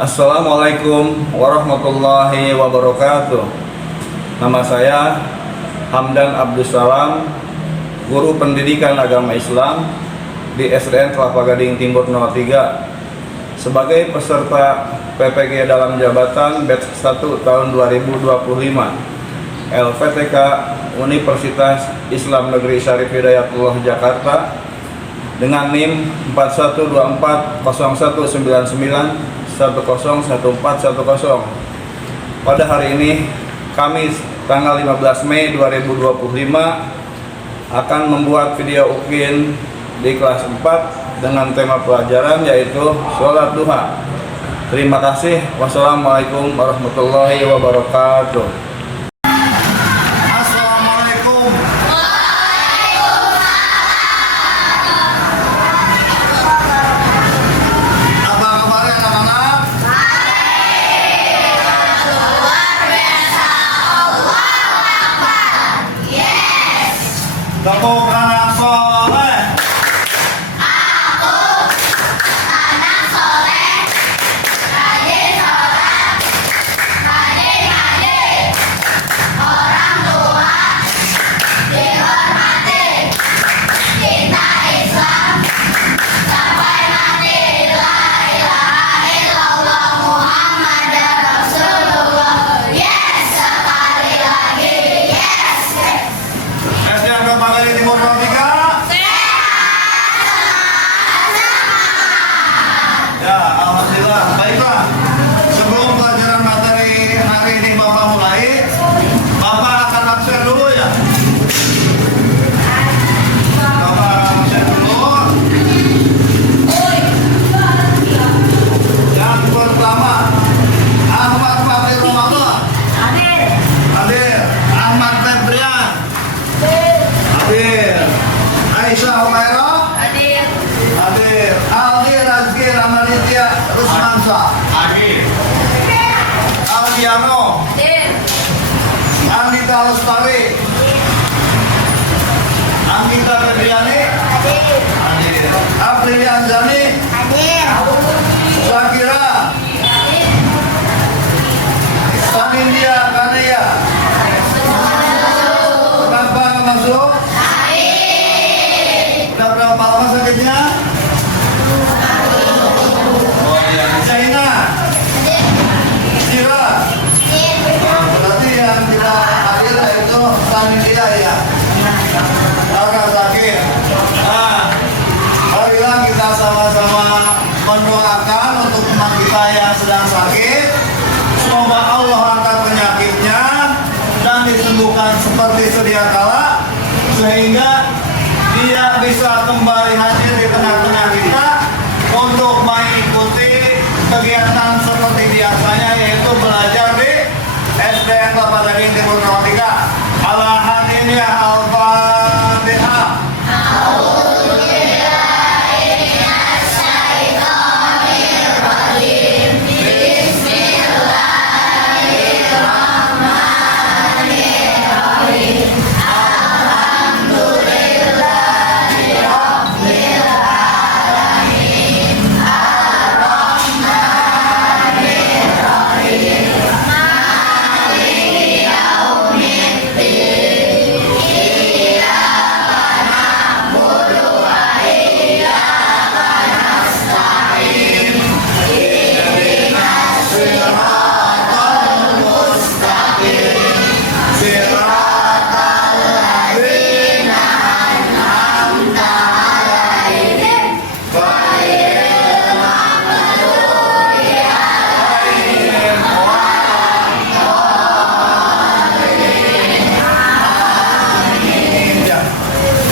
Assalamualaikum warahmatullahi wabarakatuh. Nama saya Hamdan Abdussalam, guru pendidikan agama Islam di SDN Kelapa Gading Timur 03, sebagai peserta PPG dalam jabatan batch 1 tahun 2025 LPTK Universitas Islam Negeri Syarif Hidayatullah Jakarta dengan NIM 41240199101410. Pada hari ini, Kamis tanggal 15 Mei 2025, akan membuat video UKIN di kelas 4 dengan tema pelajaran yaitu sholat duha. Terima kasih. Wassalamualaikum warahmatullahi wabarakatuh. Kamu anak soleh. Aku anak soleh, rajin sholat, rajin ngaji, orang tua dihormati, cinta Islam sampai mati. La ilaha illallah Muhammadar Rasulullah. Yes, sekali lagi. Yes. SDN Kelapa Gading Timur 03. Ya, alhamdulillah. Baiklah. Sebelum pelajaran materi hari ini Bapak mulai, Bapak akan absen dulu ya. Bapak akan absen dulu. Yang pertama, Ahmad Fahri Ramadan. Hadir. Ahmad Febrian. Hadir. Aisyah Humairah. Hadir. Hadir. Aldi Razki Ramaditya Rusmansa. Hadir. Aldiano. Hadir. Andita Lestari. Anggita Febriani. Hadir. Hadir. Aprilia Anjani. Hadir. Zakira. Sanindia Kanaya. Kenapa nggak masuk? Udah berapa lama sakitnya? Oh iya. Zaina. Sira. Berarti yang kita hadir itu Sanindia ya. Agak sakit. Nah, marilah kita sama-sama mendoakan untuk teman kita yang sedang sakit. Semoga Allah angkat penyakitnya dan disembuhkan seperti sedia kala, sehingga dia bisa kembali hadir di tengah-tengah kita untuk mengikuti kegiatan seperti biasanya, yaitu belajar di SDN Kelapa Gading Timur 03. Ala hadin ya al-Fatihah.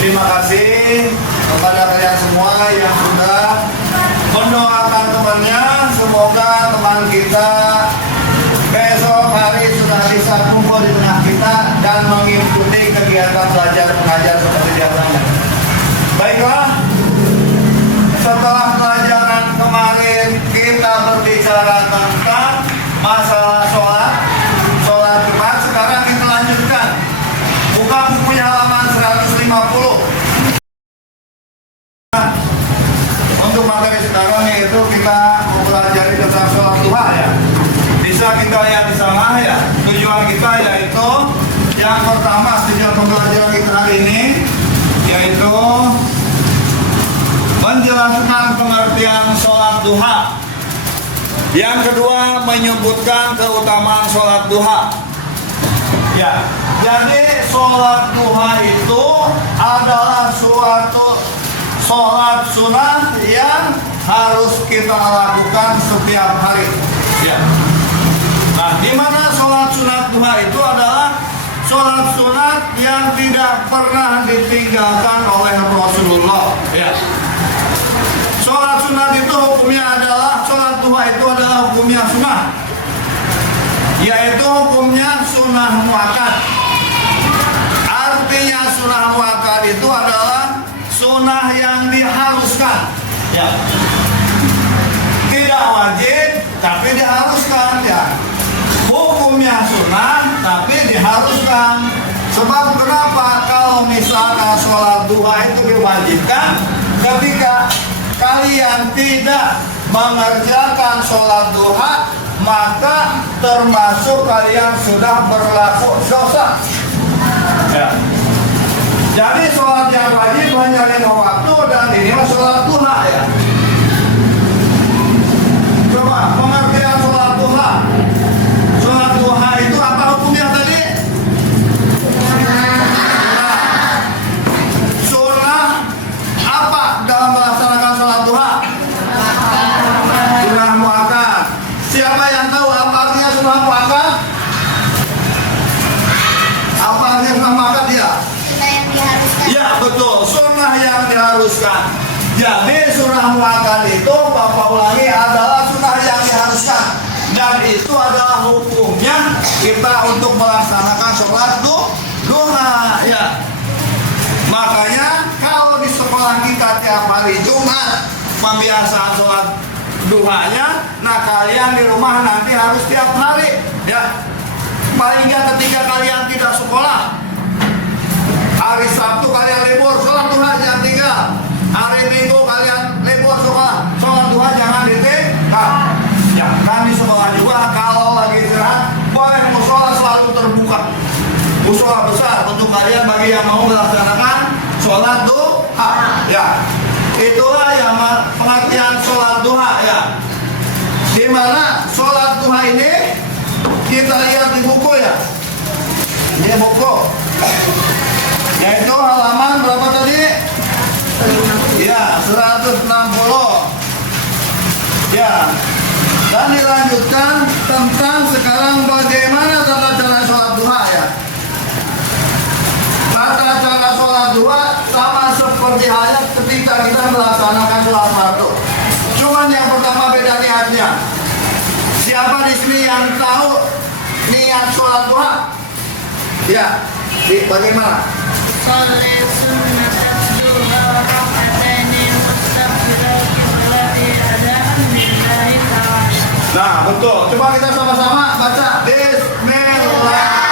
Terima kasih kepada kalian semua yang sudah mendoakan temannya. Semoga teman kita besok hari sudah bisa kumpul di tengah kita dan mengikuti kegiatan belajar mengajar seperti biasanya. Baiklah, setelah pelajaran kemarin kita berbicara tentang masalah sholat Jumat. Sekarang kita lanjutkan. Buka bukunya halaman 150. Untuk materi sekarang yaitu kita mempelajari tentang sholat duha. ini yaitu menjelaskan pengertian sholat duha. Yang kedua menyebutkan keutamaan sholat duha. Ya, jadi sholat duha itu adalah suatu sholat sunat yang harus kita lakukan setiap hari. Ya. Nah, di mana sholat sunat duha itu adalah sholat sunat yang tidak pernah ditinggalkan oleh Rasulullah. Ya. Sholat sunat itu hukumnya adalah sholat duha itu adalah hukumnya sunnah, yaitu hukumnya sunnah muakkad. Artinya sunnah muakkad itu adalah sunnah yang diharuskan. Ya. Tidak wajib, tapi diharuskan. Ya. Hukumnya sunnah, tapi diharuskan. Sebab kenapa? Kalau misalkan sholat duha itu diwajibkan, ketika kalian tidak mengerjakan sholat duha, maka termasuk kalian sudah berlaku dosa. Ya. Jadi sholat yang wajib hanya 5 waktu dan ini sholat duha. Ya. Coba pengertian sholat duha. Sholat duha itu apa hukumnya tadi? Sunnah apa dalam melaksanakan sholat duha? Sunnah muakkad. Siapa yang tahu apa artinya sunnah muakkad? Apa artinya sunnah muakkad ya? Sunnah yang diharuskan. Ya betul, sunnah yang diharuskan. Jadi sunnah muakkad itu Bapak ulangi adalah sunnah yang diharuskan. Dan itu adalah hukumnya kita untuk melaksanakan sholat duha. Ya. Makanya kalau di sekolah kita tiap hari Jumat pembiasaan sholat duhanya, nah kalian di rumah nanti harus tiap hari. Ya. Paling nggak ketika kalian tidak sekolah, hari Sabtu kalian libur, sholat duha jangan tinggal. Hari Minggu kalian libur sekolah, sholat duha jangan ditinggal. Ya, kan di sekolah juga kalau lagi istirahat boleh musola selalu terbuka. Musola besar untuk kalian bagi yang mau melaksanakan sholat duha. Ya, itulah yang pengertian sholat duha. Ya, di mana sholat duha ini kita lihat di buku ya. Ini buku. Yaitu halaman berapa tadi? Ya, 160. Ya. Dan dilanjutkan tentang sekarang bagaimana tata cara sholat duha ya. Tata cara sholat duha sama seperti halnya ketika kita melaksanakan sholat fardu. Cuman yang pertama beda niatnya. Siapa di sini yang tahu niat sholat duha? Ya, bagaimana? Sholli sunnatat duha raka'ataini wastaghfirul qiblati adaan lillahi ta'ala. Nah, betul. Coba kita sama-sama baca Bismillah.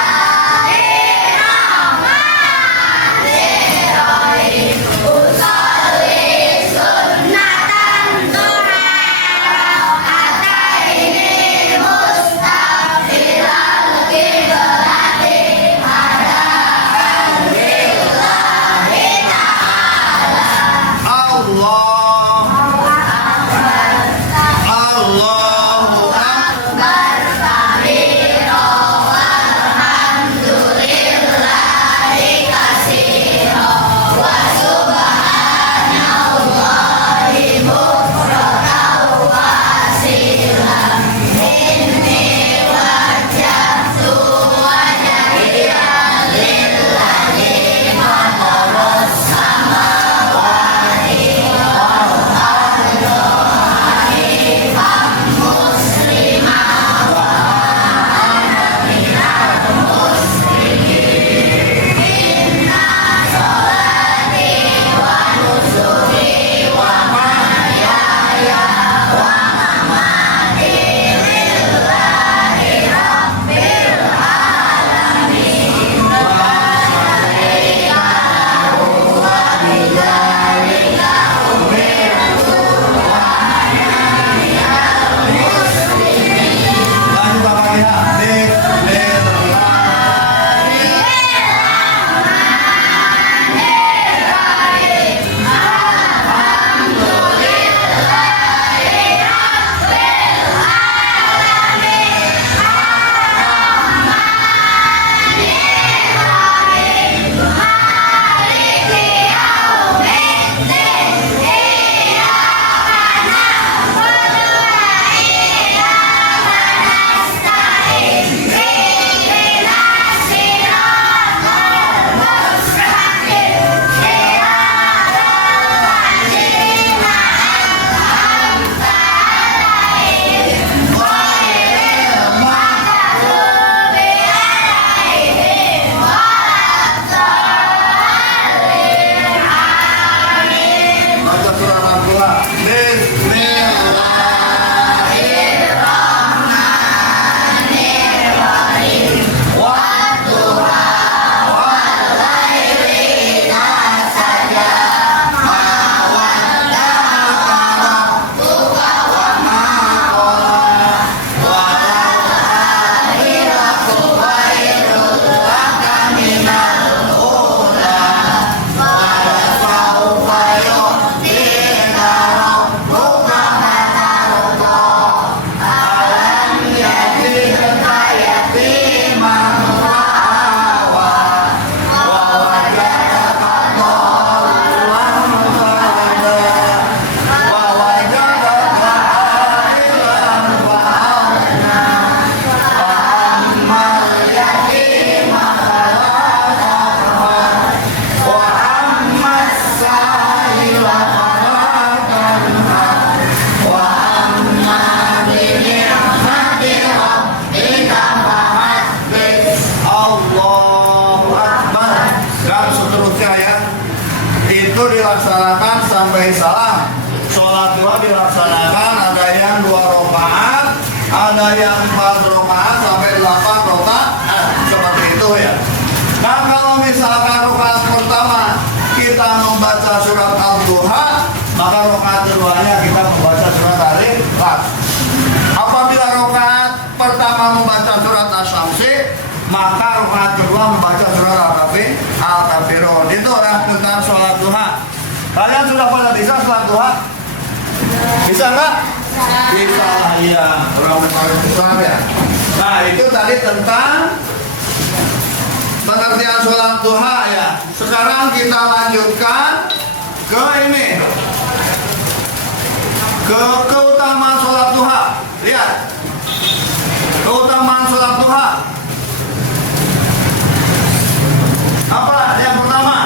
Ada yang 4 rakaat sampai 8 rakaat, seperti itu ya. Nah kalau misalkan rakaat pertama kita membaca surat Al-Duha, maka rakaat keduanya kita membaca surat Al-Ikhlas. Apabila rakaat pertama membaca surat Asy-Syamsi, maka rakaat kedua membaca surat Al-Kafirun. Itu adalah tentang sholat duha. Kalian sudah pada bisa sholat duha? Bisa nggak? Bisa, iya. Orang besar ya. Nah itu tadi tentang pengertian sholat duha ya. Sekarang kita lanjutkan ke ini, ke keutamaan sholat duha. Lihat, keutamaan sholat duha. Apa yang pertama?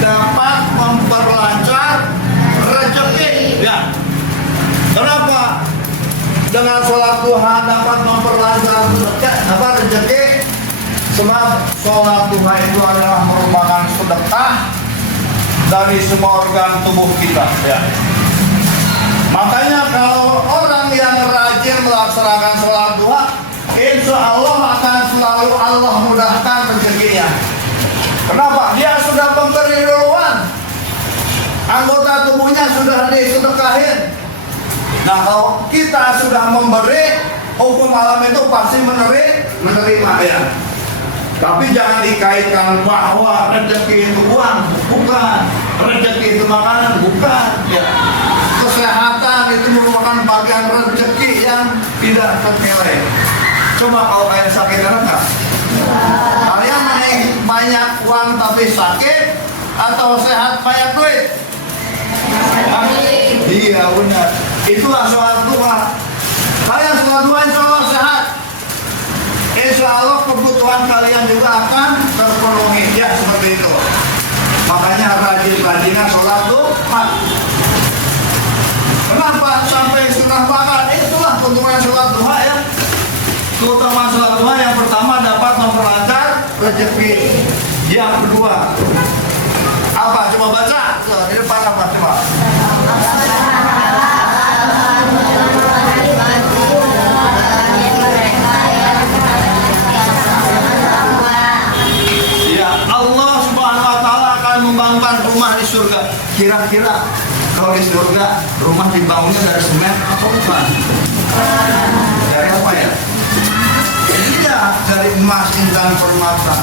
Dapat memperlancar rezeki. Ya. Kenapa? Dengan sholat duha dapat memperlancar rezeki. Sebab sholat duha itu adalah merupakan sedekah dari semua organ tubuh kita. Ya. Makanya kalau orang yang rajin melaksanakan sholat duha, insya Allah akan selalu Allah mudahkan rezekinya. Kenapa? Dia sudah memberi duluan, anggota tubuhnya sudah disedekahin. Nah kalau kita sudah memberi, hukum alam itu pasti menerima ya. Tapi jangan dikaitkan bahwa rezeki itu uang, bukan. Rezeki itu makanan, bukan. Ya. Kesehatan itu merupakan bagian rezeki yang tidak ternilai. Coba kalau kalian sakit enggak? Kalian banyak uang tapi sakit atau sehat banyak duit? Iya benar. Itulah sholat duha. Kalian sholat duha insya Allah sehat. Insya Allah kebutuhan kalian juga akan terpenuhi. Ya seperti itu. Makanya rajin-rajinnya sholat duha. Kenapa sampai setengah makan? Itulah keutamaan sholat duha ya. Keutamaan sholat duha yang pertama dapat memperlancar rezeki. Yang kedua apa? Coba baca. Di depan apa? Coba. Ya Allah Subhanahu Wa Taala akan membangun rumah di surga. Kira-kira kalau di surga rumah dibangunnya dari semen atau bukan? Dari apa ya? Iya, dari emas, intan, permata.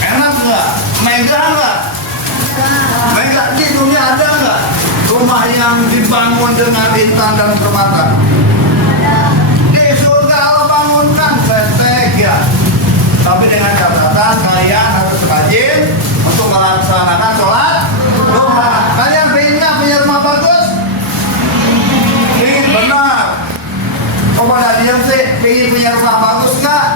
Enak nggak? Megah nggak? Megah di dunia ada nggak? Rumah yang dibangun dengan intan dan permata? Di surga Allah bangunkan sesek ya. Tapi dengan catatan kalian harus rajin untuk melaksanakan sholat duha. Kalian pengen nggak punya rumah bagus? Ingin benar. Coba diam sih, pengen punya rumah bagus nggak?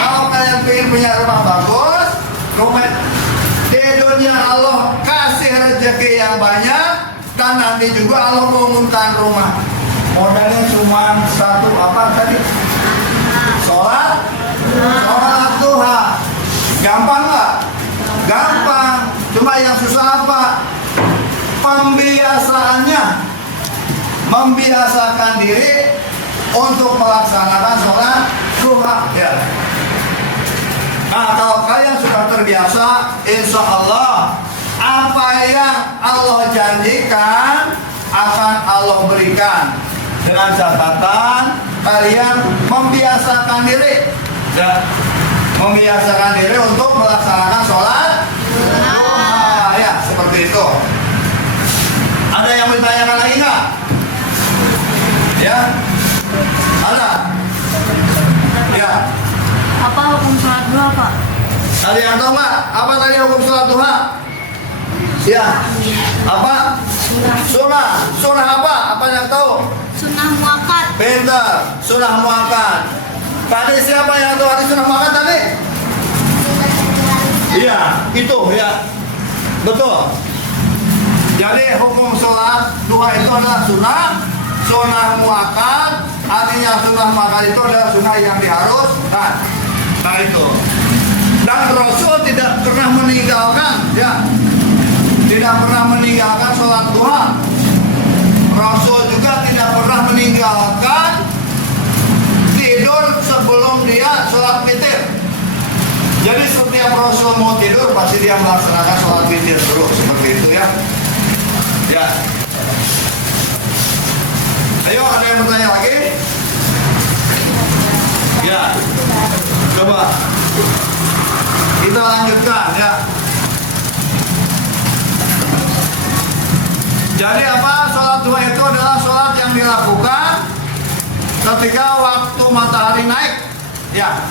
Kalau kalian pengen punya rumah bagus, komen di dunia Allah kasih rezeki yang banyak dan nanti juga Allah mengumumkan rumah. Modalnya cuma satu apa tadi? Sholat duha. Gampang nggak? Gampang. Cuma yang susah apa? Pembiasaannya. Membiasakan diri untuk melaksanakan sholat duha. Ya. Nah, kalau kalian sudah terbiasa, insya Allah apa yang Allah janjikan akan Allah berikan. Dengan catatan kalian membiasakan diri, ya, membiasakan diri untuk melaksanakan sholat duha, ya seperti itu. Ada yang bertanyakan lagi nggak? Ya, ada. Ya. Apa hukum sholat duha, Pak? Ada yang tahu nggak? Apa tadi hukum sholat duha? Ya. Apa? Sunnah. Sunnah apa? Apa yang tahu? Sunnah muakkad. Pintar. Sunnah muakkad. Tadi siapa yang tahu hari sunnah muakkad tadi? Iya, itu ya. Betul. Jadi hukum sholat duha itu adalah sunnah muakkad. Artinya sunnah muakkad itu adalah sunnah yang diharuskan. Nah itu. Dan Rasul tidak pernah meninggalkan, ya. Tidak pernah sholat duha. Rasul juga tidak pernah meninggalkan tidur sebelum dia sholat witir. Jadi setiap Rasul mau tidur pasti dia melaksanakan sholat witir dulu, seperti itu ya. Ya. Ayo, ada yang bertanya lagi? Ya. Coba kita lanjutkan ya. Jadi apa? Sholat duha itu adalah sholat yang dilakukan ketika waktu matahari naik, ya.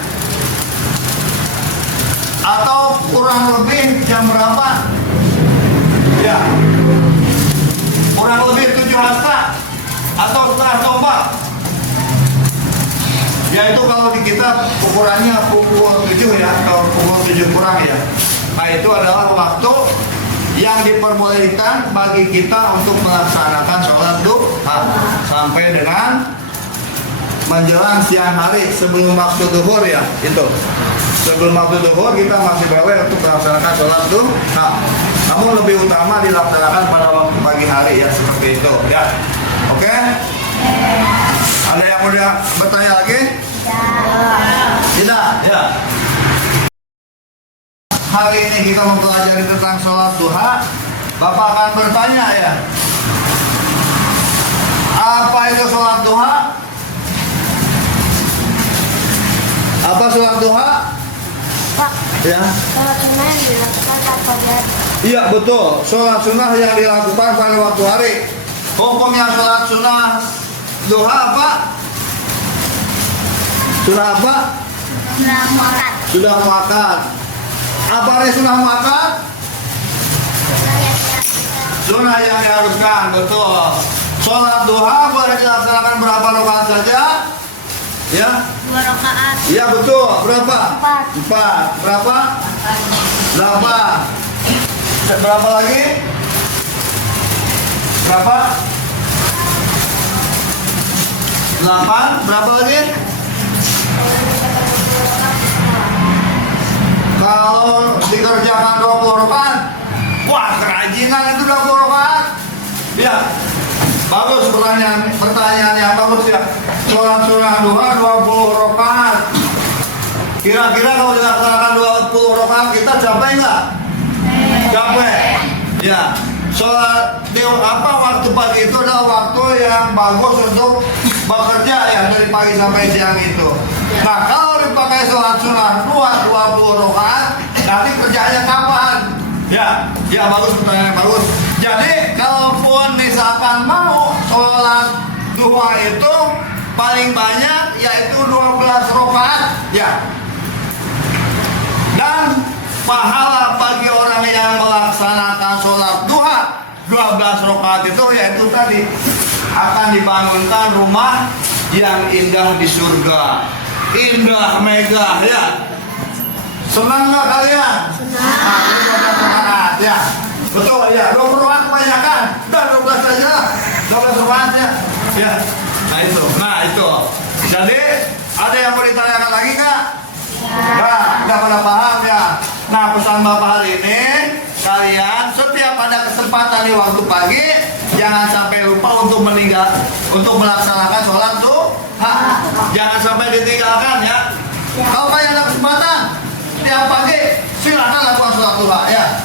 Atau kurang lebih jam berapa? Ya. Kurang lebih 7 hasta atau setengah tombak. Yaitu kalau di kitab ukurannya pukul 7 ya, kalau pukul 7 kurang ya. Nah itu adalah waktu yang diperbolehkan bagi kita untuk melaksanakan sholat duha sampai dengan menjelang siang hari sebelum waktu duhur ya. Itu sebelum waktu duhur kita masih boleh untuk melaksanakan sholat duha. Namun lebih utama dilaksanakan pada waktu pagi hari ya, seperti itu ya. Oke? Ada yang udah bertanya lagi? Tidak. Ya. Hari ini kita mempelajari tentang sholat duha. Bapak akan bertanya ya, apa itu sholat duha? Apa sholat duha? Pak, Ya. sholat sunnah yang dilakukan tanpa jadwal. Iya betul, sholat sunnah yang dilakukan pada waktu hari. Hukumnya sholat sunnah duha apa? Sunnah apa? Sunnah muakkad. Sudah muakkad. Apa arti sunnah muakkad? Sunnah yang diharuskan, betul. Sholat duha boleh dilaksanakan berapa rakaat saja? Ya? 2 rakaat. Iya betul. Berapa? 4. 4. Berapa? 8. Berapa lagi? Berapa? 8. Berapa lagi? Kalau dikerjakan 20 rakaat, wah kerajinan itu 20 rakaat. Ya. Bagus pertanyaan yang bagus ya. Sholat sunnah duha 20 rakaat. Kira-kira kalau dilaksanakan 20 rakaat kita capek nggak? Capek. Ya. Sholat di waktu pagi itu adalah waktu yang bagus untuk bekerja ya, dari pagi sampai siang itu. Nah kalau dipakai sholat sunnah duha 20 rakaat, nanti kerjanya kapan? Ya, bagus, pertanyaan bagus. Jadi kalaupun misalkan mau sholat duha itu paling banyak yaitu 12 rakaat ya. Dan pahala bagi orang yang melaksanakan sholat duha 12 rakaat itu yaitu tadi akan dibangunkan rumah yang indah di surga. Indah megah ya. Senang nggak kalian? Senang. Ya. Betul ya, 20 rakaat kebanyakan. Dan 12 saja. 12 rakaat ya. Ya. Nah itu. Jadi ada yang mau ditanyakan lagi Kak? Nah, udah pada paham ya. Nah, pesan Bapak hari ini, kalian setiap ada kesempatan di waktu pagi, jangan sampai lupa untuk melaksanakan sholat duha. Jangan sampai ditinggalkan ya. Kalau kalian ada kesempatan setiap pagi, silakan lakukan sholat duha ya.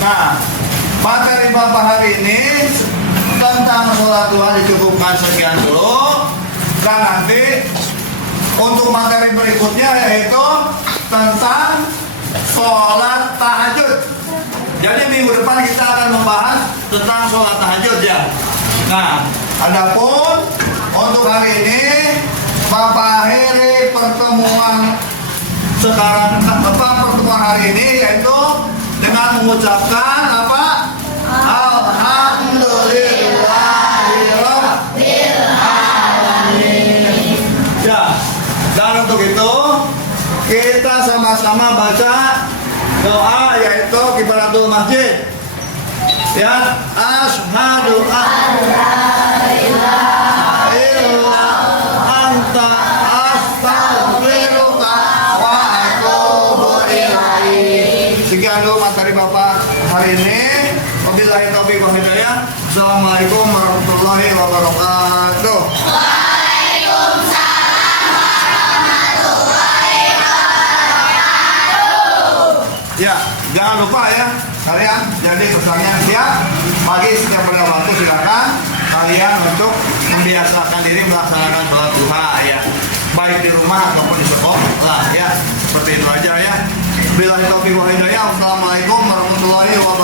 Nah, materi Bapak hari ini tentang sholat duha dicukupkan sekian dulu. Dan nanti untuk materi berikutnya yaitu tentang sholat tahajud. Jadi minggu depan kita akan membahas tentang sholat tahajud ya. Nah, adapun untuk hari ini Bapak akhiri pertemuan pertemuan hari ini yaitu dengan mengucapkan apa? Alhamdulillahirabbil alamin. Ya. Dan untuk itu kita sama-sama baca doa yaitu kifaratul masjid. Ya, asyhadu an la ilaha illallah anta astaghfiruka wa atubu ilaik. Sekian dulu materi Bapak hari ini. Wabillahi taufiq wal hidayah. Assalamualaikum warahmatullahi wabarakatuh. Ya, jangan lupa ya kalian, jadi pesannya siap pagi setiap pada waktu silakan kalian untuk membiasakan diri melaksanakan sholat duha ya, baik di rumah ataupun di sekolah ya, seperti itu aja ya. Billahi taufiq wal hidayah. Assalamualaikum warahmatullahi wabarakatuh.